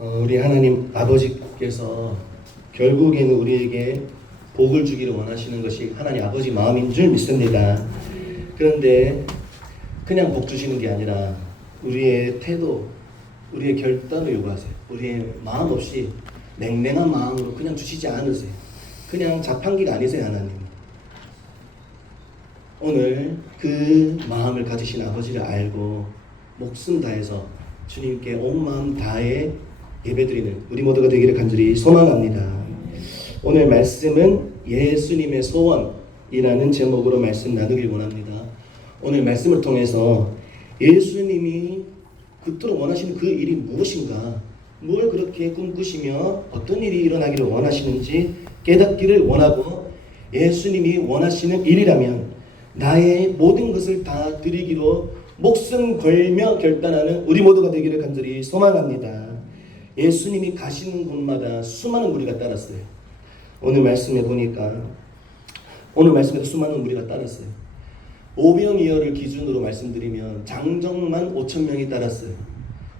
우리 하나님 아버지께서 결국에는 우리에게 복을 주기를 원하시는 것이 하나님 아버지 마음인 줄 믿습니다. 그런데 그냥 복 주시는 게 아니라 우리의 태도, 우리의 결단을 요구하세요. 우리의 마음 없이 냉랭한 마음으로 그냥 주시지 않으세요. 그냥 자판기가 아니세요, 하나님. 오늘 그 마음을 가지신 아버지를 알고 목숨 다해서 주님께 온 마음 다해 예배드리는 우리 모두가 되기를 간절히 소망합니다. 오늘 말씀은 예수님의 소원이라는 제목으로 말씀 나누길 원합니다. 오늘 말씀을 통해서 예수님이 그토록 원하시는 그 일이 무엇인가, 뭘 그렇게 꿈꾸시며 어떤 일이 일어나기를 원하시는지 깨닫기를 원하고, 예수님이 원하시는 일이라면 나의 모든 것을 다 드리기로 목숨 걸며 결단하는 우리 모두가 되기를 간절히 소망합니다. 예수님이 가시는 곳마다 수많은 무리가 따랐어요. 오늘 말씀에 보니까 오늘 말씀에도 수많은 무리가 따랐어요. 오병이어를 기준으로 말씀드리면 장정만 5,000명이 따랐어요.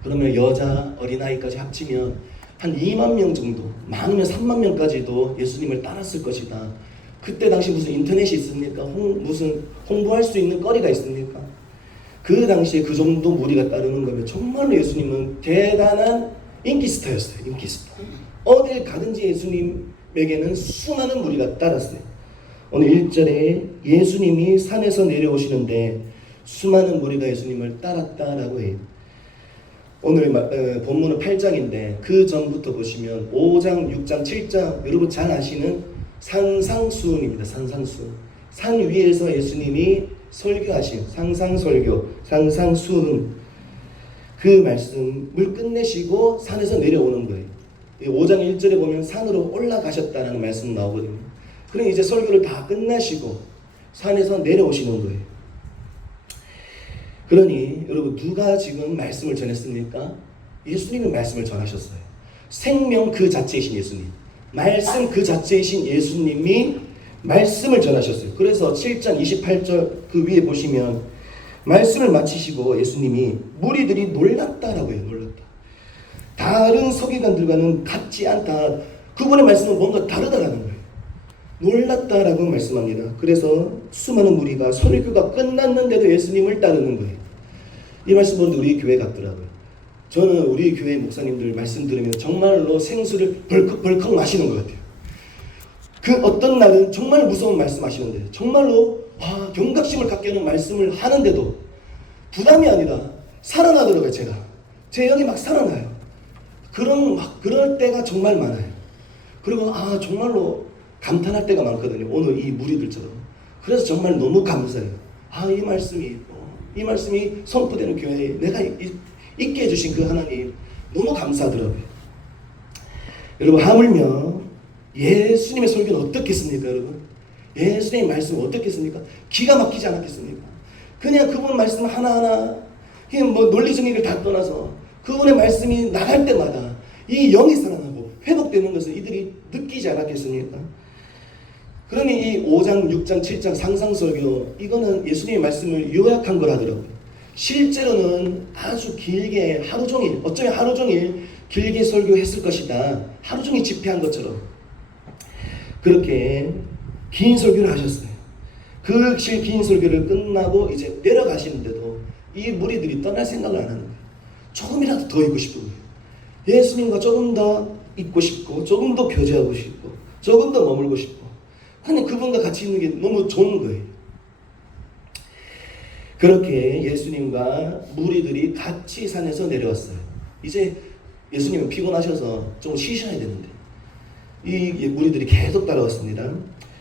그러면 여자, 어린아이까지 합치면 한 2만 명 정도, 많으면 3만 명까지도 예수님을 따랐을 것이다. 그때 당시 무슨 인터넷이 있습니까? 무슨 홍보할 수 있는 거리가 있습니까? 그 당시에 그 정도 무리가 따르는 거면 정말로 예수님은 대단한 인기스타였어요. 인기스타. 어딜 가든지 예수님에게는 수많은 무리가 따랐어요. 오늘 1절에 예수님이 산에서 내려오시는데 수많은 무리가 예수님을 따랐다라고 해요. 오늘 본문은 8장인데 그 전부터 보시면 5장, 6장, 7장 여러분 잘 아시는 산상수훈입니다. 산상수훈. 산 위에서 예수님이 설교하신 상상설교, 상상수훈, 그 말씀을 끝내시고 산에서 내려오는 거예요. 5장 1절에 보면 산으로 올라가셨다는 말씀 나오거든요. 그럼 이제 설교를 다 끝나시고 산에서 내려오시는 거예요. 그러니 여러분 누가 지금 말씀을 전했습니까? 예수님이 말씀을 전하셨어요. 생명 그 자체이신 예수님, 말씀 그 자체이신 예수님이 말씀을 전하셨어요. 그래서 7장 28절 그 위에 보시면 말씀을 마치시고 예수님이 무리들이 놀랐다라고 해요. 놀랐다. 다른 서기관들과는 같지 않다. 그분의 말씀은 뭔가 다르다라는 거예요. 놀랐다라고 말씀합니다. 그래서 수많은 무리가 설교가 끝났는데도 예수님을 따르는 거예요. 이 말씀 보는데 우리 교회 같더라고요. 저는 우리 교회 목사님들 말씀 들으면 정말로 생수를 벌컥벌컥 마시는 것 같아요. 그 어떤 날은 정말 무서운 말씀 하시는데 정말로 경각심을 갖게 하는 말씀을 하는데도 부담이 아니라 살아나더라고요. 제 영이 막 살아나요. 그럴 때가 정말 많아요. 그리고 정말로 감탄할 때가 많거든요. 오늘 이 무리들처럼. 그래서 정말 너무 감사해요. 이 말씀이 선포되는 교회에 내가 있게 해주신 그 하나님 너무 감사하더라고요. 여러분 하물며 예수님의 설교는 어떻겠습니까, 여러분? 예수님의 말씀은 어떻겠습니까? 기가 막히지 않았겠습니까? 그냥 그분 말씀 하나하나 그냥 논리적인 걸 다 떠나서 그분의 말씀이 나갈 때마다 이 영이 살아나고 회복되는 것을 이들이 느끼지 않았겠습니까? 그러니 이 5장, 6장, 7장 상상설교 이거는 예수님의 말씀을 요약한 거라더라고요. 실제로는 아주 길게 하루 종일, 어쩌면 하루 종일 길게 설교했을 것이다. 하루 종일 집회한 것처럼 그렇게 긴 설교를 하셨어요. 그 긴 설교를 끝나고 이제 내려가시는데도 이 무리들이 떠날 생각을 안 하는 거예요. 조금이라도 더 있고 싶은 거예요. 예수님과 조금 더 있고 싶고 조금 더 교제하고 싶고 조금 더 머물고 싶고 그냥 그분과 같이 있는 게 너무 좋은 거예요. 그렇게 예수님과 무리들이 같이 산에서 내려왔어요. 이제 예수님은 피곤하셔서 좀 쉬셔야 되는데 이 무리들이 계속 따라왔습니다.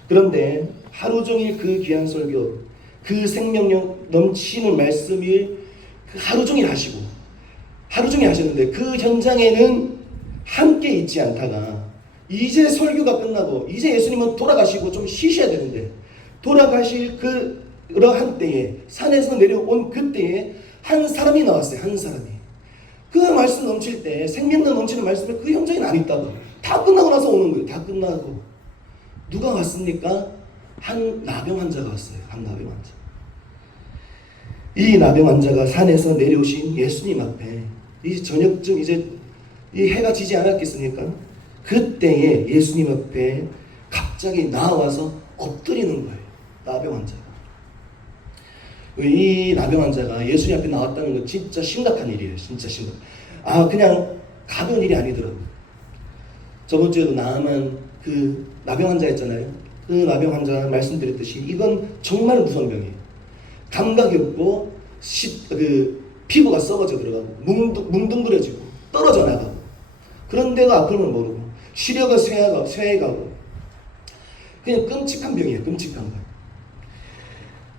그런데 하루 종일 그 귀한 설교, 그 생명력 넘치는 말씀을 하루 종일 하시는데 그 현장에는 함께 있지 않다가 이제 설교가 끝나고 이제 예수님은 돌아가시고 좀 쉬셔야 되는데 돌아가실 그러한 때에 산에서 내려온 그때에 한 사람이 나왔어요. 한 사람이. 그 말씀 넘칠 때 생명력 넘치는 말씀에 그 현장에는 안 있다가 다 끝나고 나서 오는 거예요. 다 끝나고. 누가 왔습니까? 한 나병 환자가 왔어요. 한 나병 환자. 이 나병 환자가 산에서 내려오신 예수님 앞에 이제 저녁쯤 이제 이 해가 지지 않았겠습니까? 그때에 예수님 앞에 갑자기 나와서 엎드리는 거예요. 나병 환자가. 이 나병 환자가 예수님 앞에 나왔다는 건 진짜 심각한 일이에요. 진짜 심각. 그냥 가벼운 일이 아니더라고요. 저번 주에도 나만 그 나병 환자였잖아요. 그 나병 환자 말씀드렸듯이 이건 정말 무서운 병이에요. 감각이 없고 피부가 썩어져 들어가고 뭉둥그려지고 떨어져 나가고 그런데도 아픔을 모르고 시력은 쇠해가고 그냥 끔찍한 병이에요. 끔찍한 병.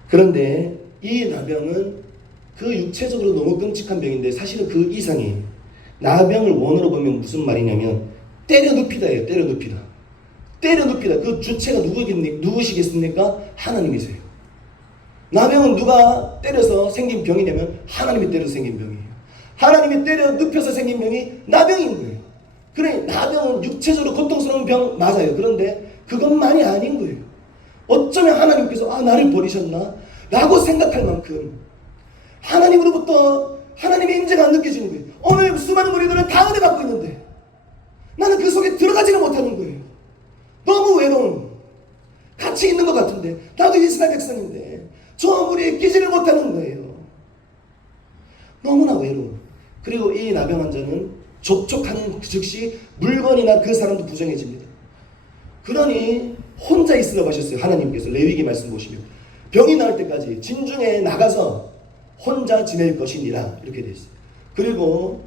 그런데 이 나병은 그 육체적으로 너무 끔찍한 병인데 사실은 그 이상이에요. 나병을 원어로 보면 무슨 말이냐면 때려 눕히다예요. 때려 눕히다. 때려 눕히다. 그 주체가 누구시겠습니까? 하나님이세요. 나병은 누가 때려서 생긴 병이냐면 하나님이 때려서 생긴 병이에요. 하나님이 때려 눕혀서 생긴 병이 나병인 거예요. 그래, 나병은 육체적으로 고통스러운 병 맞아요. 그런데 그것만이 아닌 거예요. 어쩌면 하나님께서 나를 버리셨나? 라고 생각할 만큼 하나님으로부터 하나님의 임재가 안 느껴지는 거예요. 오늘 수많은 무리들은 다 은혜 받고 있는데 나는 그 속에 들어가지는 못하는 거예요. 너무 외로운, 같이 있는 것 같은데 나도 이스라엘 백성인데 저 무리에 끼지를 못하는 거예요. 너무나 외로워. 그리고 이 나병 환자는 접촉하는 즉시 물건이나 그 사람도 부정해집니다. 그러니 혼자 있으라고 하셨어요. 하나님께서 레위기 말씀 보시면 병이 나을 때까지 진중에 나가서 혼자 지낼 것이니라 이렇게 되어 있어요. 그리고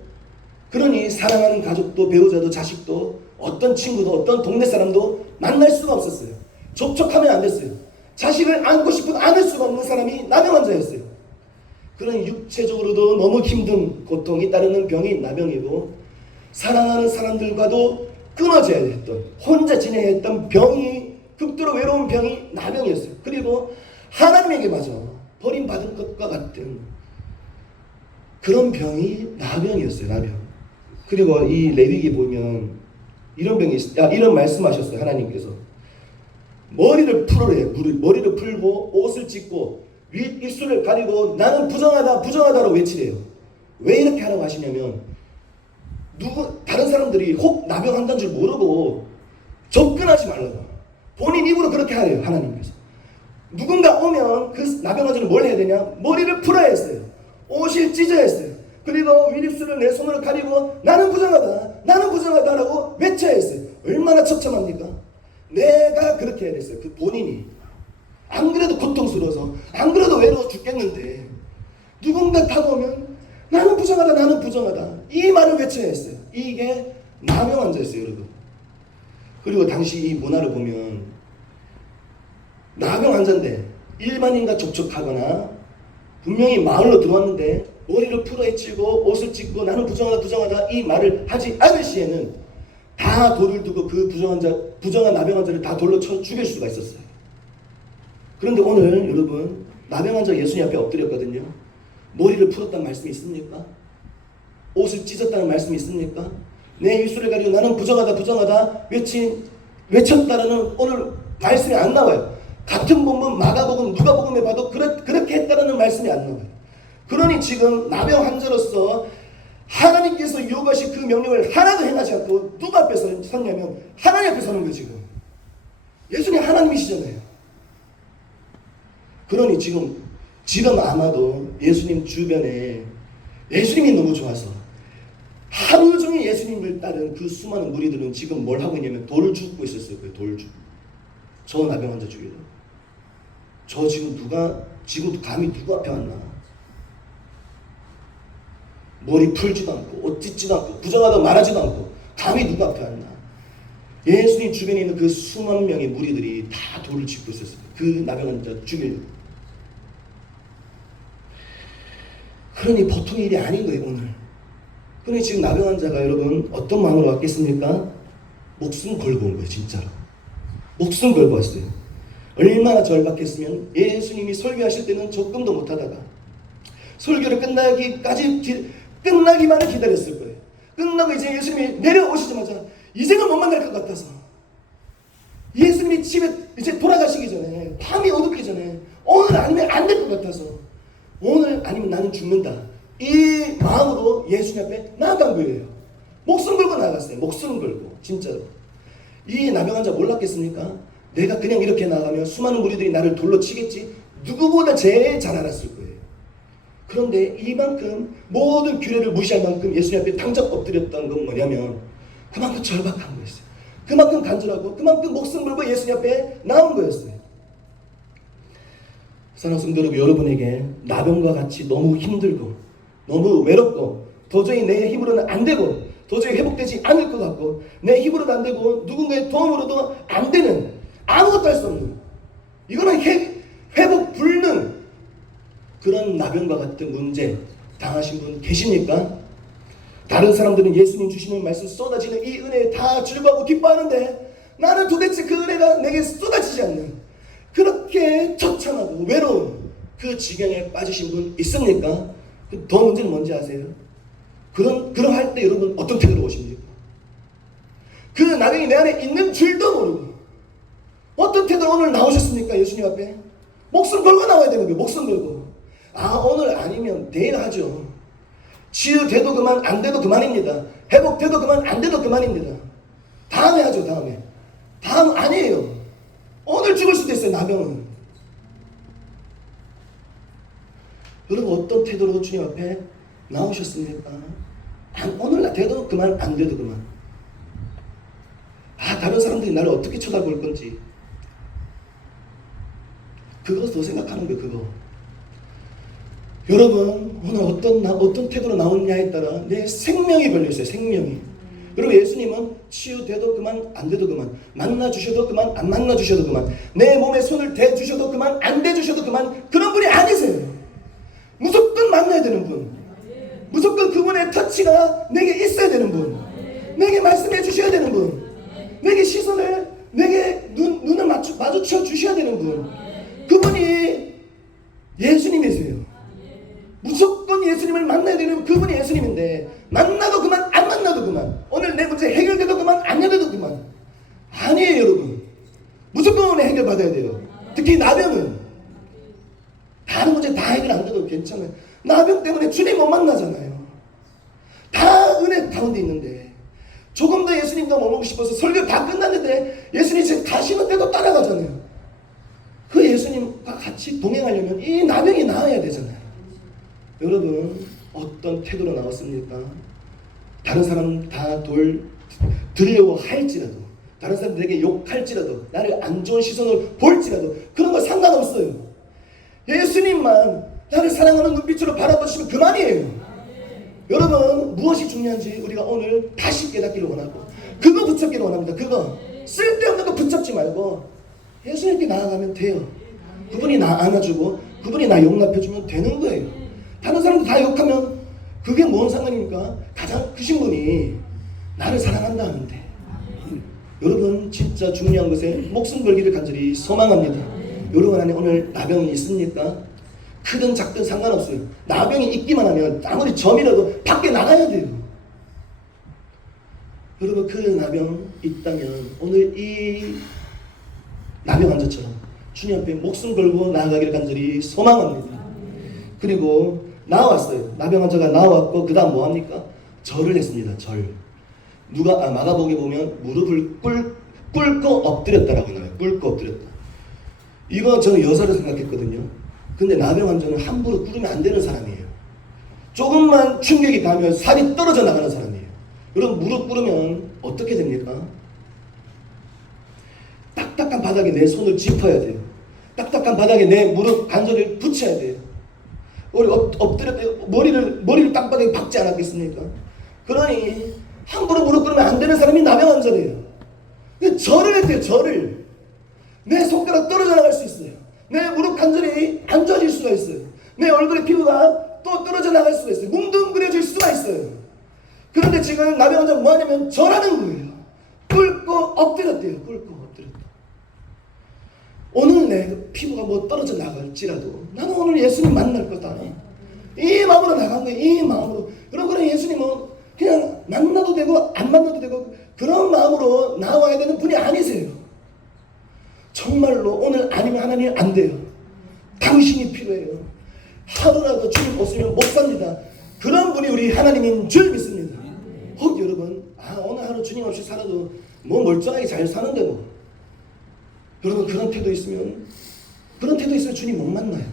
그러니 사랑하는 가족도 배우자도 자식도 어떤 친구도 어떤 동네 사람도 만날 수가 없었어요. 접촉하면 안 됐어요. 자식을 안고 싶어도 안을 수가 없는 사람이 나병 환자였어요. 그러니 육체적으로도 너무 힘든 고통이 따르는 병이 나병이고 사랑하는 사람들과도 끊어져야 했던 혼자 지내야 했던 병이 극도로 외로운 병이 나병이었어요. 그리고 하나님에게마저 버림받은 것과 같은 그런 병이 나병이었어요. 나병. 그리고 이 레위기 보면 이런 병이 이런 말씀하셨어요. 하나님께서 머리를 풀으래요. 머리를 풀고 옷을 찢고 입술을 가리고 나는 부정하다 부정하다로 외치래요. 왜 이렇게 하라고 하시냐면 다른 사람들이 혹 나병한다는 줄 모르고 접근하지 말라고 본인 입으로 그렇게 하래요. 하나님께서. 누군가 오면 그 나병 환자는 뭘 해야 되냐? 머리를 풀어야 했어요. 옷을 찢어야 했어요. 그리고 윗입술을 내 손으로 가리고 나는 부정하다 나는 부정하다라고 외쳐야 했어요. 얼마나 처참합니까? 내가 그렇게 해야 했어요. 그 본인이 안 그래도 고통스러워서 안 그래도 외로워 죽겠는데 누군가 다가오면 나는 부정하다 나는 부정하다 이 말을 외쳐야 했어요. 이게 나병 환자였어요. 여러분. 그리고 당시 이 문화를 보면 나병 환자인데 일반인과 접촉하거나 분명히 마을로 들어왔는데 머리를 풀어헤치고 옷을 찢고 나는 부정하다 부정하다 이 말을 하지 않을 시에는 다 돌을 두고 그 부정한 나병 환자를 다 돌로 쳐 죽일 수가 있었어요. 그런데 오늘 여러분 나병 환자 예수님 앞에 엎드렸거든요. 머리를 풀었다는 말씀이 있습니까? 옷을 찢었다는 말씀이 있습니까? 내 입술을 가리고 나는 부정하다 부정하다 외쳤다라는 오늘 말씀이 안 나와요. 같은 본문 마가복음 누가복음에 봐도 그렇게 했다라는 말씀이 안 나와요. 그러니 지금 나병 환자로서 하나님께서 요구하신 그 명령을 하나도 행하지 않고 누가 앞에 섰냐면 하나님 앞에 서는 거예요. 예수님 하나님이시잖아요. 그러니 지금 아마도 예수님 주변에 예수님이 너무 좋아서 하루 종일 예수님을 따른 그 수많은 무리들은 지금 뭘 하고 있냐면 돌을 줍고 있었어요. 돌 줍고. 저 나병 환자 죽이려. 저 지금 감히 누구 앞에 왔나? 머리 풀지도 않고 옷 찢지도 않고 부정하다고 말하지도 않고 감히 누구 앞에 왔나? 예수님 주변에 있는 그 수만 명의 무리들이 다 돌을 짚고 있었어요. 그 나병 환자 죽이려고. 그러니 보통 일이 아닌 거예요. 오늘. 그러니 지금 나병 환자가 여러분 어떤 마음으로 왔겠습니까? 목숨 걸고 온 거예요. 진짜로. 목숨 걸고 왔어요. 얼마나 절박했으면 예수님이 설교하실 때는 조금도 못하다가 설교를 끝나기만을 기다렸을 거예요. 끝나고 이제 예수님이 내려오시자마자 이제는 못 만날 것 같아서 예수님이 집에 이제 돌아가시기 전에 밤이 어둡기 전에 오늘 아니면 안 될 것 같아서 오늘 아니면 나는 죽는다 이 마음으로 예수님 앞에 나아간 거예요. 목숨 걸고 나갔어요. 목숨 걸고 진짜로. 이 나병 환자 몰랐겠습니까? 내가 그냥 이렇게 나가면 수많은 무리들이 나를 돌로 치겠지. 누구보다 제일 잘 알았을 거예요. 그런데 이만큼 모든 규례를 무시할 만큼 예수님 앞에 당장 엎드렸던 건 뭐냐면 그만큼 절박한 거였어요. 그만큼 간절하고 그만큼 목숨 걸고 예수님 앞에 나온 거였어요. 사랑하는 성도 여러분, 여러분에게 나병과 같이 너무 힘들고 너무 외롭고 도저히 내 힘으로는 안 되고 도저히 회복되지 않을 것 같고 내 힘으로도 안 되고 누군가의 도움으로도 안 되는, 아무것도 할 수 없는, 이거는 회복 불능, 그런 나병과 같은 문제 당하신 분 계십니까? 다른 사람들은 예수님 주시는 말씀 쏟아지는 이 은혜에 다 즐거워하고 기뻐하는데 나는 도대체 그 은혜가 내게 쏟아지지 않는, 그렇게 처참하고 외로운 그 지경에 빠지신 분 있습니까? 더 문제는 뭔지 아세요? 그러할 때 여러분 어떤 태도로 오십니까? 그 나병이 내 안에 있는 줄도 모르고 어떤 태도로 오늘 나오셨습니까? 예수님 앞에 목숨 걸고 나와야 되는 거예요. 목숨 걸고. 오늘 아니면 내일 하죠. 치유돼도 그만, 안 돼도 그만입니다. 회복돼도 그만, 안 돼도 그만입니다. 다음에 하죠. 다음 아니에요. 오늘 죽을 수도 있어요. 나병은. 여러분 어떤 태도로 주님 앞에 나오셨습니까? 오늘 돼도 그만, 안 돼도 그만. 다른 사람들이 나를 어떻게 쳐다볼 건지 그거 더 생각하는 거예요. 그거. 여러분 오늘 어떤 태도로 나오느냐에 따라 내 생명이 걸려있어요. 생명이. 그리고 예수님은 치유돼도 그만, 안 돼도 그만, 만나주셔도 그만, 안 만나주셔도 그만, 내 몸에 손을 대주셔도 그만, 안 대주셔도 그만, 그런 분이 아니세요. 무조건 만나야 되는 분, 무조건 그분의 터치가 내게 있어야 되는 분, 내게 말씀해 주셔야 되는 분, 내게 시선을, 내게 눈을 마주쳐 주셔야 되는 분, 그분이 예수님이세요. 무조건 예수님을 만나야 되는 그분이 예수님인데 만나도 그만, 안 만나도 그만, 오늘 내 문제 해결돼도 그만, 안 해결돼도 그만. 아니에요. 여러분 무조건 오늘 해결받아야 돼요. 특히 나병은 다른 문제 다 해결 안 돼도 괜찮아요. 나병 때문에 주님 못 만나잖아요. 다 은혜 가운데 있는데 조금 더 예수님 더 머물고 싶어서 설교 다 끝났는데 예수님 지금 가시는 때도 따라가잖아요. 그 예수님과 같이 동행하려면 이 나병이 나아야 되잖아요. 여러분 어떤 태도로 나왔습니까? 다른 사람 다 들으려고 할지라도, 다른 사람들에게 욕할지라도, 나를 안 좋은 시선으로 볼지라도 그런 거 상관없어요. 예수님만 나를 사랑하는 눈빛으로 바라보시면 그만이에요. 여러분 무엇이 중요한지 우리가 오늘 다시 깨닫기를 원하고 그거 붙잡기를 원합니다. 그거 쓸데없는 거 붙잡지 말고 예수님께 나아가면 돼요. 그분이 나 안아주고 그분이 나 용납해주면 되는 거예요. 다른 사람들 다 욕하면 그게 뭔 상관입니까? 가장 크신 분이 나를 사랑한다 하는데. 여러분 진짜 중요한 것에 목숨 걸기를 간절히 소망합니다. 여러분 안에 오늘 나병이 있습니까? 크든 작든 상관없어요. 나병이 있기만 하면 아무리 점이라도 밖에 나가야 돼요. 여러분 그 나병 있다면 오늘 이 나병 환자처럼 주님 앞에 목숨 걸고 나아가기를 간절히 소망합니다. 그리고 나왔어요. 나병 환자가 나왔고 그 다음 뭐합니까? 절을 했습니다. 절. 마가복에 보면 무릎을 꿇고 엎드렸다라고 나와요. 꿇고 엎드렸다. 이거 저는 여사를 생각했거든요. 근데 나병 환자는 함부로 꿇으면 안 되는 사람이에요. 조금만 충격이 가면 살이 떨어져 나가는 사람이에요. 여러분 무릎 꿇으면 어떻게 됩니까? 딱딱한 바닥에 내 손을 짚어야 돼요. 딱딱한 바닥에 내 무릎 관절을 붙여야 돼요. 우리 엎드렸 때 머리를 땅바닥에 박지 않았겠습니까? 그러니 함부로 무릎 꿇으면 안 되는 사람이 나병 환자래요. 절을 했대요. 절을. 내 손가락 떨어져 나갈 수 있어요. 내 무릎 관절이 안 좋아질 수가 있어요. 내 얼굴의 피부가 또 떨어져 나갈 수가 있어요. 뭉뚱그려질 수가 있어요. 그런데 지금 나병 환자는 뭐하냐면 절하는 거예요. 꿇고 엎드렸대요. 꿇고 엎드렸다. 오늘 내 피부가 뭐 떨어져 나갈지라도 나는 오늘 예수님 만날 거다. 이 마음으로 나간 거예요. 이 마음으로. 그럼 예수님은 그냥 만나도 되고 안 만나도 되고 그런 마음으로 나와야 되는 분이 아니세요. 정말로 오늘 아니면 하나님 안 돼요. 당신이 필요해요. 하루라도 주님 없으면 못 삽니다. 그런 분이 우리 하나님인 줄 믿습니다. 여러분, 오늘 하루 주님 없이 살아도 뭐 멀쩡하게 잘 사는데 뭐. 여러분 그런 태도 있으면 주님 못 만나요.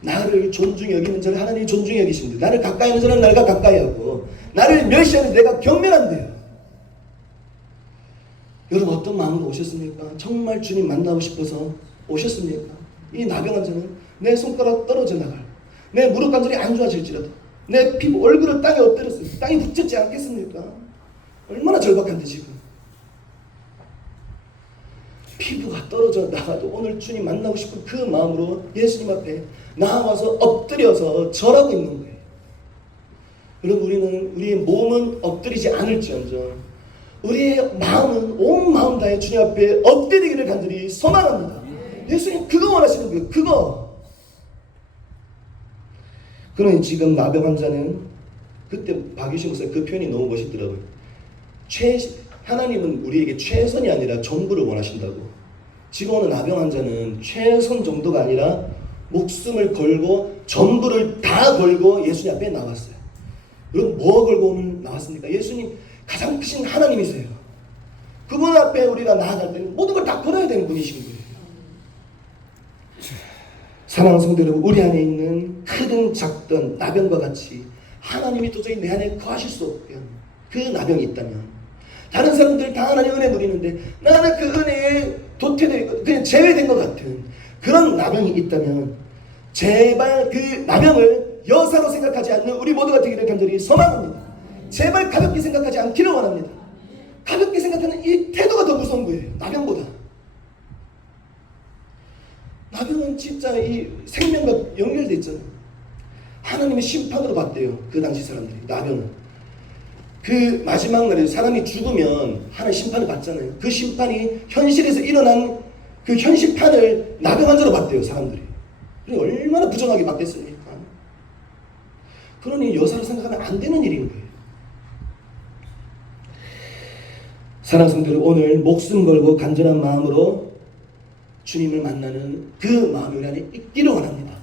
나를 존중히 여기는 자를 하나님이 존중히 여기신데, 나를 가까이 하는 자는 나를 가까이 하고, 나를 멸시하는 내가 경멸한대요. 여러분 어떤 마음으로 오셨습니까? 정말 주님 만나고 싶어서 오셨습니까? 이 나병 환자는 내 손가락 떨어져 나갈, 내 무릎 관절이 안 좋아질지라도 내 피부 얼굴을 땅에 엎드렸습니다. 땅이 붙였지 않겠습니까? 얼마나 절박한데 지금. 피부가 떨어져 나가도 오늘 주님 만나고 싶은 그 마음으로 예수님 앞에 나와서 엎드려서 절하고 있는 거예요. 여러분 우리의 몸은 엎드리지 않을지언정 우리의 마음은 온 마음 다해 주님 앞에 엎드리기를 간절히 소망합니다. 예수님 그거 원하시는 거예요. 그거. 그러니 지금 나병 환자는, 그때 박유신 목사 그 표현이 너무 멋있더라고요. 하나님은 우리에게 최선이 아니라 전부를 원하신다고. 지금 오늘 나병 환자는 최선 정도가 아니라 목숨을 걸고 전부를 다 걸고 예수님 앞에 나왔어요. 여러분 뭐 걸고 오늘 나왔습니까? 예수님 가장 크신 하나님이세요. 그분 앞에 우리가 나아갈 때는 모든 걸 다 걸어야 되는 분이신 거예요. 사랑하는 성도 여러분, 우리 안에 있는 크든 작든 나병과 같이 하나님이 도저히 내 안에 거하실 수 없는 그 나병이 있다면, 다른 사람들 다 하나님 은혜 누리는데 나는 그 은혜에 도태되고 그냥 제외된 것 같은 그런 나병이 있다면, 제발 그 나병을 여사로 생각하지 않는 우리 모두가 되기를 간절히 소망합니다. 제발 가볍게 생각하지 않기를 원합니다. 가볍게 생각하는 이 태도가 더 무서운 거예요. 나병보다. 나병은 진짜 이 생명과 연결돼 있잖아요. 하나님의 심판으로 봤대요. 그 당시 사람들이. 나병은 그 마지막 날에 사람이 죽으면 하나의 심판을 받잖아요. 그 심판이 현실에서 일어난 그 현실판을 나병 환자로 봤대요. 사람들이. 얼마나 부정하게 받겠습니까? 그러니 여사로 생각하면 안 되는 일인 거예요. 사랑하는 성도들, 오늘 목숨 걸고 간절한 마음으로 주님을 만나는 그 마음이 우리 안에 있기를 원합니다.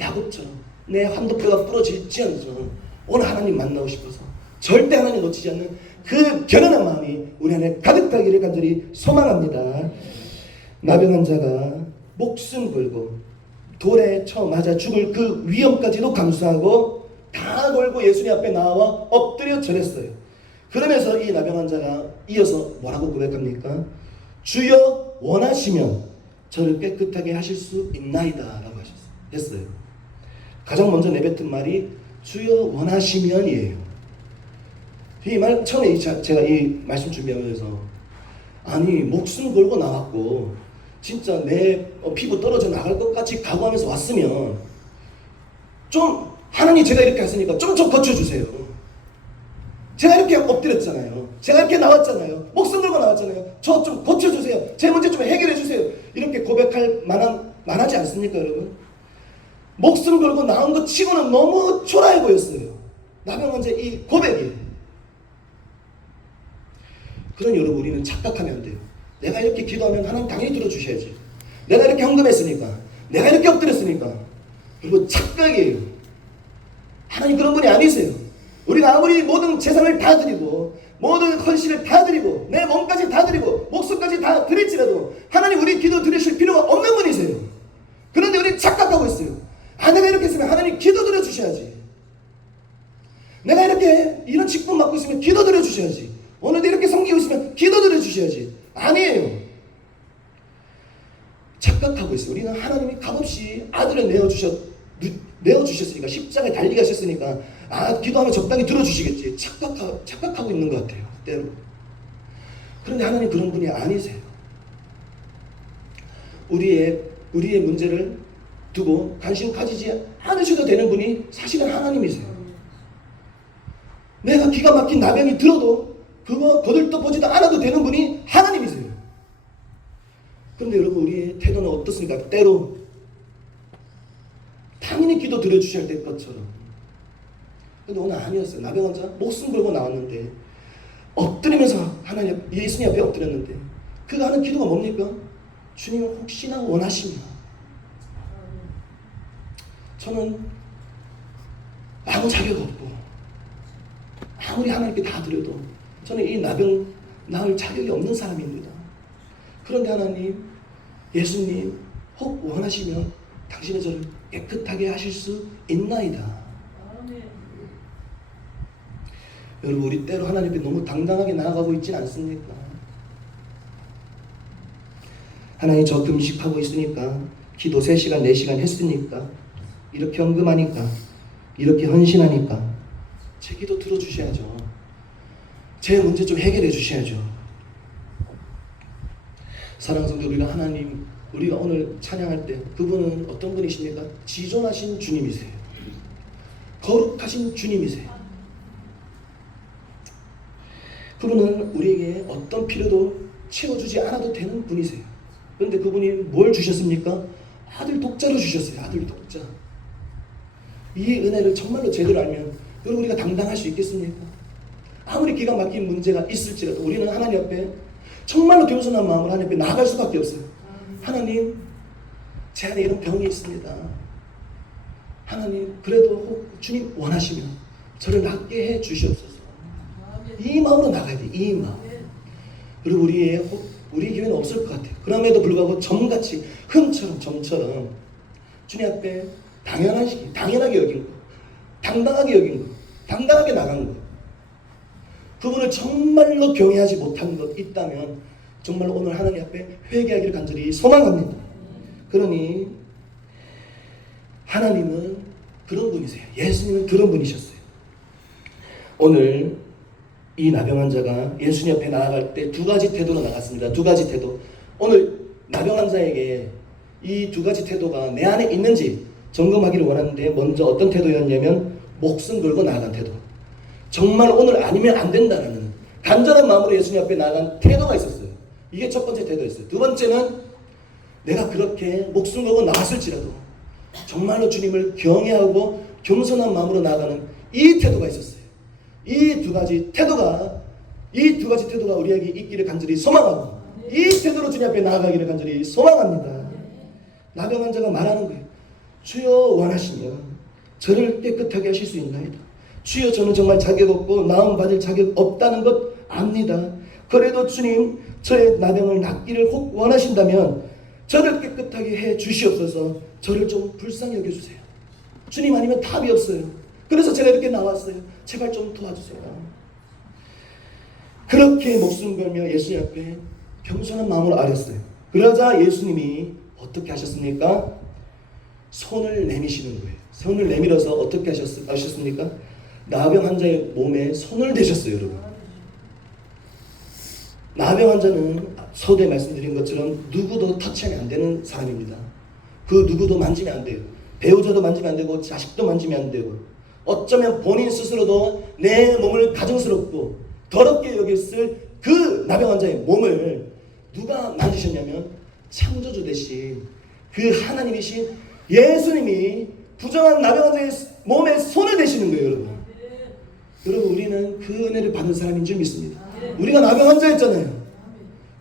야곱처럼 내 한도뼈가 부러질지언정 오늘 하나님 만나고 싶어서 절대 하나님 놓치지 않는 그 결연한 마음이 우리 안에 가득하기를 간절히 소망합니다. 나병 환자가 목숨 걸고 돌에 쳐 맞아 죽을 그 위험까지도 감수하고 다 걸고 예수님 앞에 나와 엎드려 절했어요. 그러면서 이 나병 환자가 이어서 뭐라고 고백합니까? 주여 원하시면 저를 깨끗하게 하실 수 있나이다 라고 했어요. 가장 먼저 내뱉은 말이 주여 원하시면이에요. 이 말 처음에 제가 이 말씀 준비하면서, 아니 목숨 걸고 나왔고 진짜 내 피부 떨어져 나갈 것 같이 각오하면서 왔으면 좀 하나님 제가 이렇게 했으니까 좀 고쳐주세요. 제가 이렇게 엎드렸잖아요. 제가 이렇게 나왔잖아요. 목숨 걸고 나왔잖아요. 저 좀 고쳐주세요. 제 문제 좀 해결해주세요. 이렇게 고백할 만하지 않습니까 여러분? 목숨 걸고 나온 것 치고는 너무 초라해 보였어요. 나병 환자의 이 고백이. 그러니 여러분 우리는 착각하면 안 돼요. 내가 이렇게 기도하면 하나님 당연히 들어주셔야지. 내가 이렇게 헌금했으니까, 내가 이렇게 엎드렸으니까. 여러분 착각이에요. 하나님 그런 분이 아니세요. 우리가 아무리 모든 재산을 다 드리고 모든 헌신을 다 드리고 내 몸까지 다 드리고 목숨까지 다 드릴지라도 하나님 우리 기도 들으실 필요가 없는 분이세요. 그런데 우리는 착각하고 있어요. 내가 이렇게 했으면 하나님 기도 들어주셔야지. 내가 이렇게 이런 직분 맡고 있으면 기도 들어주셔야지. 오늘도 이렇게 섬기고 있으면 기도 들어주셔야지. 아니에요. 착각하고 있어요. 우리는 하나님이 값없이 아들을 내어주셨으니까, 십자가에 달리게 하셨으니까 기도하면 적당히 들어주시겠지. 착각하고 있는 것 같아요. 때로. 그런데 하나님 그런 분이 아니세요. 우리의 문제를 두고 관심 가지지 않으셔도 되는 분이 사실은 하나님이세요. 내가 기가 막힌 나병이 들어도 그거 거들떠보지도 않아도 되는 분이 하나님이세요. 그런데 여러분 우리의 태도는 어떻습니까? 때로 당연히 기도 드려주셔야 될 것처럼. 근데 오늘 아니었어요. 나병 환자 목숨 걸고 나왔는데 엎드리면서 하나님 예수님 앞에 엎드렸는데 그가 하는 기도가 뭡니까? 주님은 혹시나 원하시면. 저는 아무 자격 없고 아무리 하나님께 다 드려도 저는 이 나병 나을 자격이 없는 사람입니다. 그런데 하나님, 예수님 혹 원하시면 당신의 저를 깨끗하게 하실 수 있나이다. 여러분, 우리 때로 하나님 앞에 너무 당당하게 나아가고 있진 않습니까? 하나님, 저 금식하고 있으니까, 기도 3시간 4시간 했으니까, 이렇게 헌금하니까, 이렇게 헌신하니까 제 기도 들어주셔야죠. 제 문제 좀 해결해 주셔야죠. 사랑하는 성도, 우리가 오늘 찬양할 때 그분은 어떤 분이십니까? 지존하신 주님이세요. 거룩하신 주님이세요. 그분은 우리에게 어떤 필요도 채워주지 않아도 되는 분이세요. 그런데 그분이 뭘 주셨습니까? 아들 독자로 주셨어요. 아들 독자. 이 은혜를 정말로 제대로 알면 여러분, 우리가 당당할 수 있겠습니까? 아무리 기가 막힌 문제가 있을지라도 우리는 하나님 앞에 정말로 겸손한 마음으로 하나님 앞에 나아갈 수밖에 없어요. 하나님, 제 안에 이런 병이 있습니다. 하나님, 그래도 혹 주님 원하시면 저를 낫게 해 주시옵소서. 이 마음으로 나가야 돼. 이 마음. 그리고 우리 교회는 없을 것 같아요. 그럼에도 불구하고 점같이 점처럼 주님 앞에 당연하게 여긴 거, 당당하게 여긴 거, 당당하게 나간 거, 그분을 정말로 경외하지 못한 것 있다면 정말로 오늘 하나님 앞에 회개하기를 간절히 소망합니다. 그러니 하나님은 그런 분이세요. 예수님은 그런 분이셨어요. 오늘 이 나병 환자가 예수님 앞에 나아갈 때 2가지 태도로 나갔습니다. 2가지 태도. 오늘 나병 환자에게 이 2가지 태도가 내 안에 있는지 점검하기를 원하는데, 먼저 어떤 태도였냐면 목숨 걸고 나아간 태도. 정말 오늘 아니면 안 된다는 간절한 마음으로 예수님 앞에 나아간 태도가 있었어요. 이게 첫 번째 태도였어요. 2번째는 내가 그렇게 목숨 걸고 나왔을지라도 정말로 주님을 경외하고 겸손한 마음으로 나아가는 이 태도가 있었어요. 이 두 가지 태도가 우리에게 있기를 간절히 소망하고, 이 태도로 주님 앞에 나아가기를 간절히 소망합니다. 나병 환자가 말하는 거예요. 주여 원하시면 저를 깨끗하게 하실 수 있나이다. 주여, 저는 정말 자격 없고 나음 받을 자격 없다는 것 압니다. 그래도 주님, 저의 나병을 낫기를 혹 원하신다면 저를 깨끗하게 해 주시옵소서. 저를 좀 불쌍히 여겨주세요. 주님 아니면 답이 없어요. 그래서 제가 이렇게 나왔어요. 제발 좀 도와주세요. 그렇게 목숨 걸며 예수님 앞에 겸손한 마음으로 아렸어요. 그러자 예수님이 어떻게 하셨습니까? 손을 내미시는 거예요. 손을 내밀어서 어떻게 하셨습니까? 나병 환자의 몸에 손을 대셨어요, 여러분. 나병 환자는 서두에 말씀드린 것처럼 누구도 터치하면 안 되는 사람입니다. 그 누구도 만지면 안 돼요. 배우자도 만지면 안 되고 자식도 만지면 안 되고, 어쩌면 본인 스스로도 내 몸을 가증스럽고 더럽게 여겼을 그 나병 환자의 몸을 누가 만지셨냐면 창조주 대신 그 하나님이신 예수님이 부정한 나병 환자의 몸에 손을 대시는 거예요, 여러분. 여러분, 우리는 그 은혜를 받은 사람인 줄 믿습니다. 우리가 나병 환자였잖아요.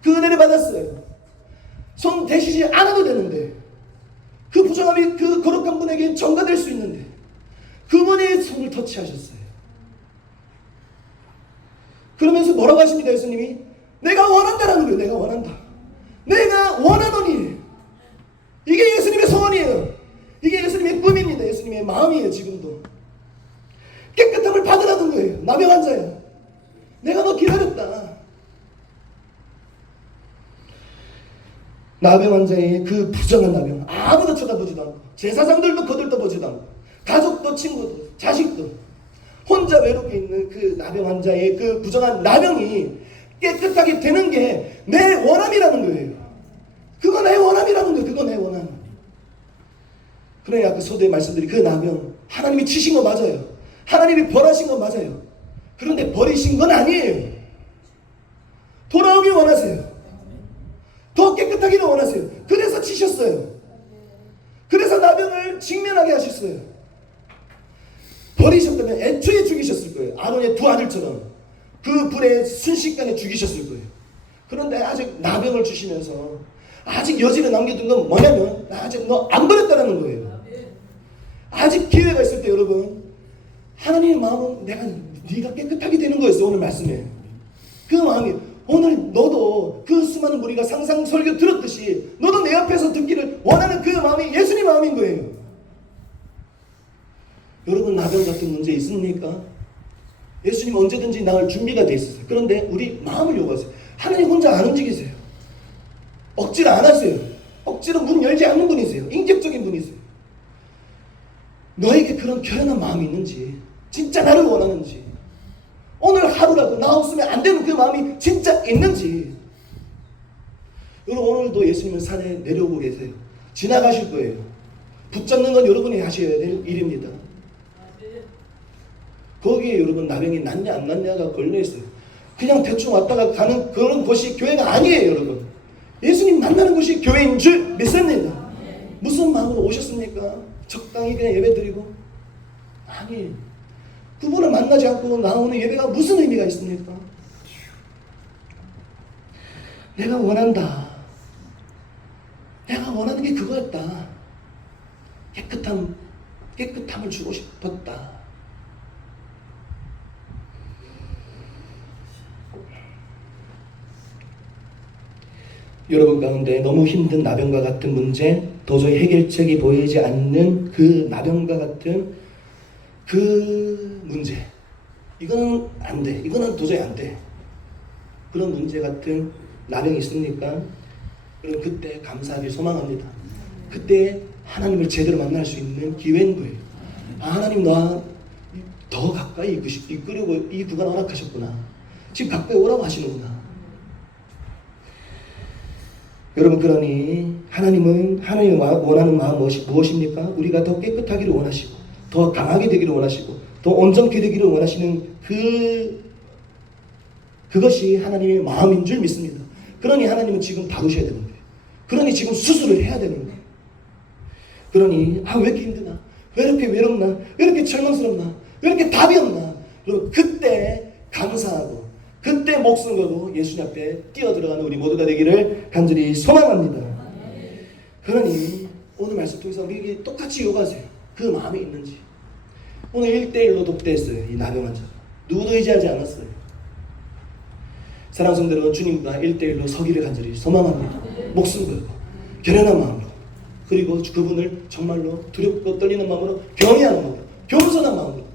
그 은혜를 받았어요. 손 대시지 않아도 되는데, 그 부정함이 그 거룩한 분에게 전가될 수 있는데 그분의 손을 터치하셨어요. 그러면서 뭐라고 하십니까? 예수님이 내가 원한다라는 거예요. 내가 원한다. 내가 원하노니. 이게 예수님의 소원이에요. 이게 예수님의 꿈입니다. 예수님의 마음이에요. 지금도 깨끗함을 받으라는 거예요. 나병 환자야, 내가 너 기다렸다. 나병 환자의 그 부정한 나병, 아무도 쳐다보지도 않고 제사장들도 거들떠보지도 않고 가족도 친구도 자식도 혼자 외롭게 있는 그 나병 환자의 그 부정한 나병이 깨끗하게 되는 게 내 원함이라는 거예요. 그거 내 원함이라는 거예요. 그거 내 원함. 그래, 아까 서두에 말씀드린 그 나병, 하나님이 치신 거 맞아요. 하나님이 벌하신 거 맞아요. 그런데 버리신 건 아니에요. 돌아오길 원하세요. 더 깨끗하기를 원하세요. 그래서 치셨어요. 그래서 나병을 직면하게 하셨어요. 버리셨다면 애초에 죽이셨을 거예요. 아론의 2 아들처럼 그 불에 순식간에 죽이셨을 거예요. 그런데 아직 나병을 주시면서 아직 여지를 남겨둔 건 뭐냐면, 아직 너 안 버렸다는 거예요. 아직 기회가 있을 때 여러분, 하나님의 마음은 내가 네가 깨끗하게 되는 거였어요. 오늘 말씀에 그 마음이, 오늘 너도 그 수많은 무리가 상상 설교 들었듯이 너도 내 앞에서 듣기를 원하는 그 마음이 예수님 마음인 거예요. 여러분, 나병 같은 문제 있습니까? 예수님 언제든지 나을 준비가 돼 있으세요. 그런데 우리 마음을 요구하세요. 하나님 혼자 안 움직이세요. 억지로 안 하세요. 억지로 문 열지 않는 분이세요. 인격적인 분이세요. 너에게 그런 결연한 마음이 있는지, 진짜 나를 원하는지, 오늘 하루라도 나 없으면 안 되는 그 마음이 진짜 있는지. 여러분, 오늘도 예수님은 산에 내려오고 계세요. 지나가실 거예요. 붙잡는 건 여러분이 하셔야 될 일입니다. 거기에 여러분 나병이 낫냐 안 낫냐가 걸려있어요. 그냥 대충 왔다가 가는 그런 곳이 교회가 아니에요. 여러분, 예수님 만나는 곳이 교회인 줄 믿습니다. 무슨 마음으로 오셨습니까? 적당히 그냥 예배드리고? 아니, 그분을 만나지 않고 나오는 예배가 무슨 의미가 있습니까? 내가 원한다. 내가 원하는 게 그거였다. 깨끗함을 주고 싶었다. 여러분 가운데 너무 힘든 나병과 같은 문제, 도저히 해결책이 보이지 않는 그 나병과 같은 그 문제, 이거는 안 돼, 이거는 도저히 안 돼, 그런 문제 같은 나병이 있습니까? 여러분, 그때 감사하길 소망합니다. 그때 하나님을 제대로 만날 수 있는 기회인 거예요. 아, 하나님 나 더 가까이 이끌려고 이 구간 허락하셨구나. 지금 가까이 오라고 하시는구나. 여러분, 그러니 하나님이 원하는 마음 무엇입니까? 우리가 더 깨끗하기를 원하시고, 더 강하게 되기를 원하시고, 더 온전케 되기를 원하시는 그것이 하나님의 마음인 줄 믿습니다. 그러니 하나님은 지금 다루셔야 되는 거예요. 그러니 지금 수술을 해야 되는 거예요. 그러니 왜 이렇게 힘드나? 왜 이렇게 외롭나? 왜 이렇게 절망스럽나? 왜 이렇게 답이 없나? 여러분, 그때 감사하고 그때 목숨 걸고 예수님 앞에 뛰어들어가는 우리 모두가 되기를 간절히 소망합니다. 그러니 오늘 말씀 통해서 우리 똑같이 요구하세요. 그 마음이 있는지. 오늘 1대1로 독대했어요. 이 나병 환자가. 누구도 의지하지 않았어요. 사랑하는 성도들은 주님과 1대1로 서기를 간절히 소망합니다. 목숨 걸고 결연한 마음으로, 그리고 그분을 정말로 두렵고 떨리는 마음으로, 경외하는 마음으로, 겸손한 마음으로.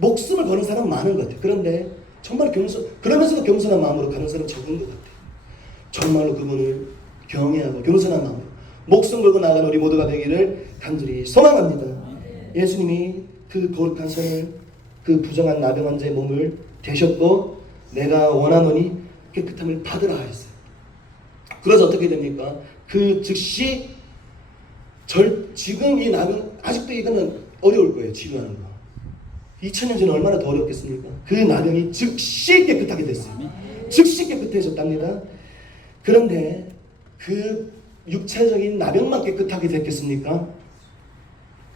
목숨을 거는 사람은 많은 것 같아요. 그런데 정말 그러면서도 겸손한 마음으로 가는 사람은 적은 것 같아요. 정말로 그분을 경외하고 겸손한 마음으로 목숨 걸고 나가는 우리 모두가 되기를 간절히 소망합니다. 예수님이 그 거룩한 손을 그 부정한 나병 환자의 몸을 대셨고, 내가 원하노니 깨끗함을 받으라 하였어요. 그래서 어떻게 됩니까? 그 즉시 지금 이 나병, 아직도 이거는 어려울 거예요. 치료하는 거. 2000년 전에 얼마나 더 어렵겠습니까? 그 나병이 즉시 깨끗하게 됐어요. 즉시 깨끗해졌답니다. 그런데 그 육체적인 나병만 깨끗하게 됐겠습니까?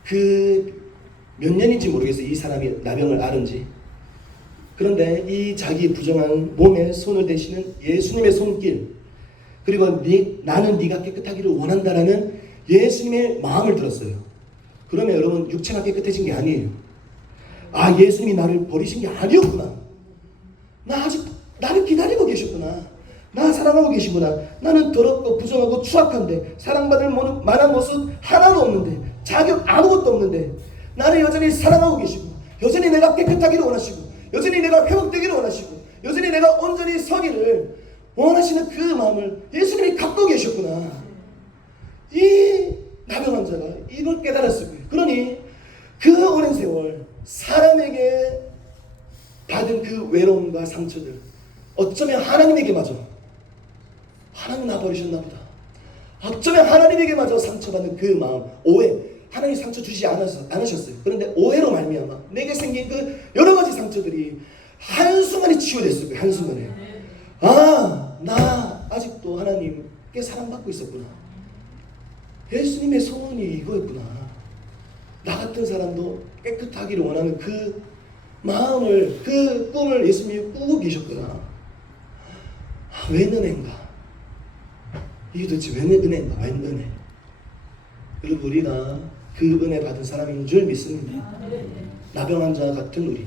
그 몇 년인지 모르겠어요. 이 사람이 나병을 앓은지. 그런데 이 자기 부정한 몸에 손을 대시는 예수님의 손길, 그리고 나는 네가 깨끗하기를 원한다라는 예수님의 마음을 들었어요. 그러면 여러분, 육체가 깨끗해진 게 아니에요. 아, 예수님이 나를 버리신 게 아니었구나. 나 아직 나를 기다리고 계셨구나. 나 사랑하고 계시구나. 나는 더럽고 부정하고 추악한데, 사랑받을 만한 모습 하나도 없는데, 자격 아무것도 없는데, 나를 여전히 사랑하고 계시고, 여전히 내가 깨끗하기를 원하시고, 여전히 내가 회복되기를 원하시고, 여전히 내가 온전히 서기를 원하시는 그 마음을 예수님이 갖고 계셨구나. 이 나병 환자가 이걸 깨달았을 거예요. 그러니 그 오랜 세월 사람에게 받은 그 외로움과 상처들, 어쩌면 하나님에게마저, 하나님 나 버리셨나 보다, 어쩌면 하나님에게마저 상처받는 그 마음, 오해. 하나님 상처 주시지 않으셨어요. 그런데 오해로 말미암아 내게 생긴 그 여러 가지 상처들이 한순간에 치유됐을 거예요. 한순간에. 아, 나 아직도 하나님께 사랑받고 있었구나. 예수님의 소원이 이거였구나. 나 같은 사람도 깨끗하기를 원하는 그 마음을, 그 꿈을 예수님이 꾸고 계셨구나. 아, 웬 은혜인가? 이게 도대체 웬 은혜인가? 웬 은혜? 그리고 우리가 그 은혜 받은 사람인 줄 믿습니다. 나병 환자 같은 우리,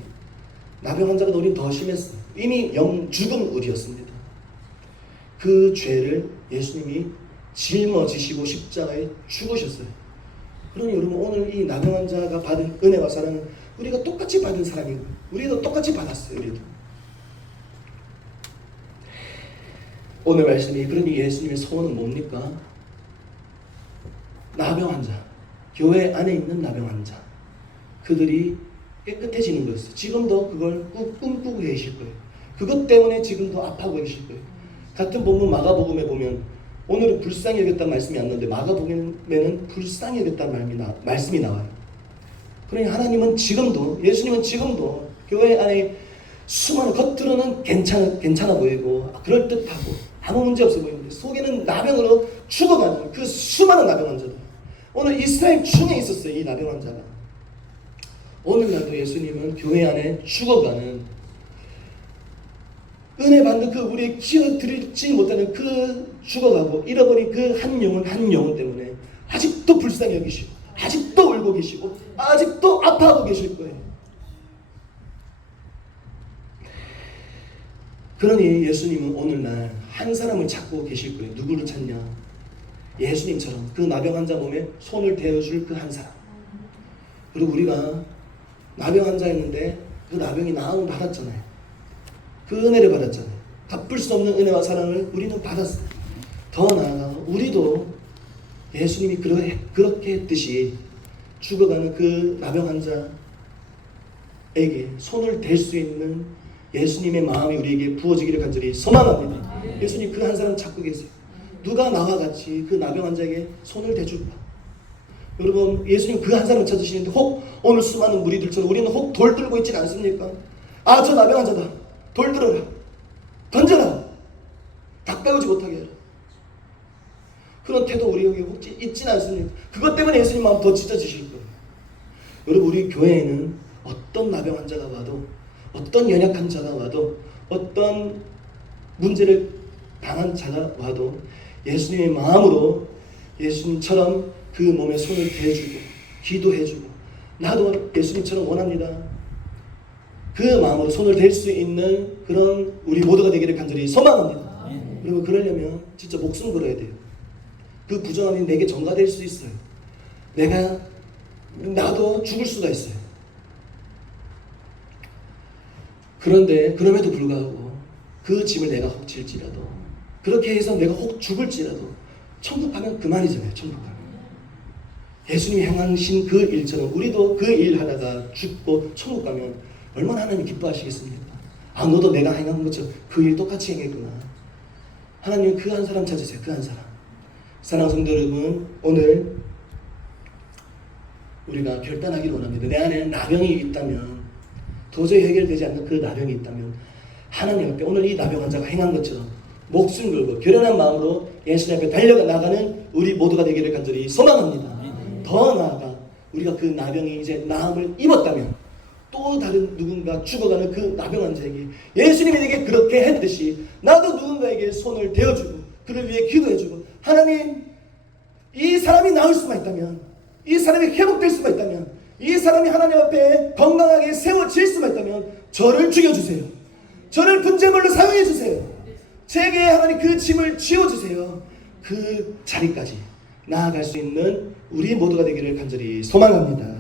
나병 환자가 우린 더 심했어요. 이미 죽은 우리였습니다. 그 죄를 예수님이 짊어지시고 십자가에 죽으셨어요. 그러니 여러분, 오늘 이 나병 환자가 받은 은혜와 사랑은 우리가 똑같이 받은 사랑인 거예요. 우리도 똑같이 받았어요. 우리도. 오늘 말씀이, 그러니 예수님의 소원은 뭡니까? 나병 환자, 교회 안에 있는 나병 환자, 그들이 깨끗해지는 거였어요. 지금도 그걸 꿈꾸고 계실 거예요. 그것 때문에 지금도 아파하고 계실 거예요. 같은 본문 마가복음에 보면, 오늘은 불쌍히 여겼다는 말씀이 안 나오는데 마가복음에는 불쌍히 여겼다는 말씀이 나와요. 그러니 하나님은 지금도, 예수님은 지금도 교회 안에 수많은, 겉으로는 괜찮아 보이고 그럴듯하고 아무 문제 없어 보이는데 속에는 나병으로 죽어가는 그 수많은 나병 환자들, 오늘 이스라엘 중에 있었어요. 이 나병 환자가. 오늘날도 예수님은 교회 안에 죽어가는, 은혜 받는 그 우리의 키워드리지 못하는 그 죽어가고 잃어버린 그 한 영혼 때문에 아직도 불쌍히 여기시고, 아직도 울고 계시고, 아직도 아파하고 계실 거예요. 그러니 예수님은 오늘날 한 사람을 찾고 계실 거예요. 누구를 찾냐? 예수님처럼 그 나병 환자 몸에 손을 대어줄 그 한 사람. 그리고 우리가 나병 환자였는데 그 나병이 나음을 받았잖아요. 그 은혜를 받았잖아요. 갚을 수 없는 은혜와 사랑을 우리는 받았어요. 더 나아가 우리도 예수님이 그렇게 했듯이 죽어가는 그 나병 환자에게 손을 댈 수 있는 예수님의 마음이 우리에게 부어지기를 간절히 소망합니다. 예수님 그 한 사람 찾고 계세요. 누가 나와 같이 그 나병 환자에게 손을 대줄까? 여러분, 예수님 그 한 사람을 찾으시는데 혹 오늘 수많은 무리들처럼 우리는 혹 돌 들고 있지 않습니까? 아, 저 나병 환자다. 돌 들어라. 던져라. 가까이 오지 못하게 해라. 그런 태도 우리 여기 혹 있지는 않습니까? 그것 때문에 예수님 마음 더 찢어지실 거예요. 여러분, 우리 교회에는 어떤 나병 환자가 와도, 어떤 연약한 자가 와도, 어떤 문제를 당한 자가 와도 예수님의 마음으로 예수님처럼 그 몸에 손을 대주고 기도해주고, 나도 예수님처럼 원합니다. 그 마음으로 손을 댈 수 있는 그런 우리 모두가 되기를 간절히 소망합니다. 그리고 그러려면 진짜 목숨 걸어야 돼요. 그 부정함이 내게 전가될 수 있어요. 나도 죽을 수가 있어요. 그런데 그럼에도 불구하고 그 짐을 내가 혹 질지라도, 그렇게 해서 내가 혹 죽을지라도 천국 가면 그만이잖아요. 천국 가면 예수님이 행하신 그 일처럼 우리도 그 일 하다가 죽고 천국 가면 얼마나 하나님 기뻐하시겠습니까? 아, 너도 내가 행한 것처럼 그 일 똑같이 행했구나. 하나님은 그 한 사람 찾으세요. 그 한 사람. 사랑하는 성도 여러분, 오늘 우리가 결단하기를 원합니다. 내 안에 나병이 있다면, 도저히 해결되지 않는 그 나병이 있다면 하나님 앞에 오늘 이 나병 환자가 행한 것처럼 목숨 걸고 결연한 마음으로 예수님 앞에 달려가 나가는 우리 모두가 되기를 간절히 소망합니다. 더 나아가 우리가 그 나병이 이제 나음을 입었다면 또 다른 누군가 죽어가는 그 나병 환자에게 예수님이 내게 그렇게 했듯이 나도 누군가에게 손을 대어주고 그를 위해 기도해주고, 하나님, 이 사람이 나을 수만 있다면, 이 사람이 회복될 수만 있다면, 이 사람이 하나님 앞에 건강하게 세워질 수만 있다면 저를 죽여주세요. 저를 분재물로 사용해주세요. 제게 하나님 그 짐을 지워주세요. 그 자리까지 나아갈 수 있는 우리 모두가 되기를 간절히 소망합니다.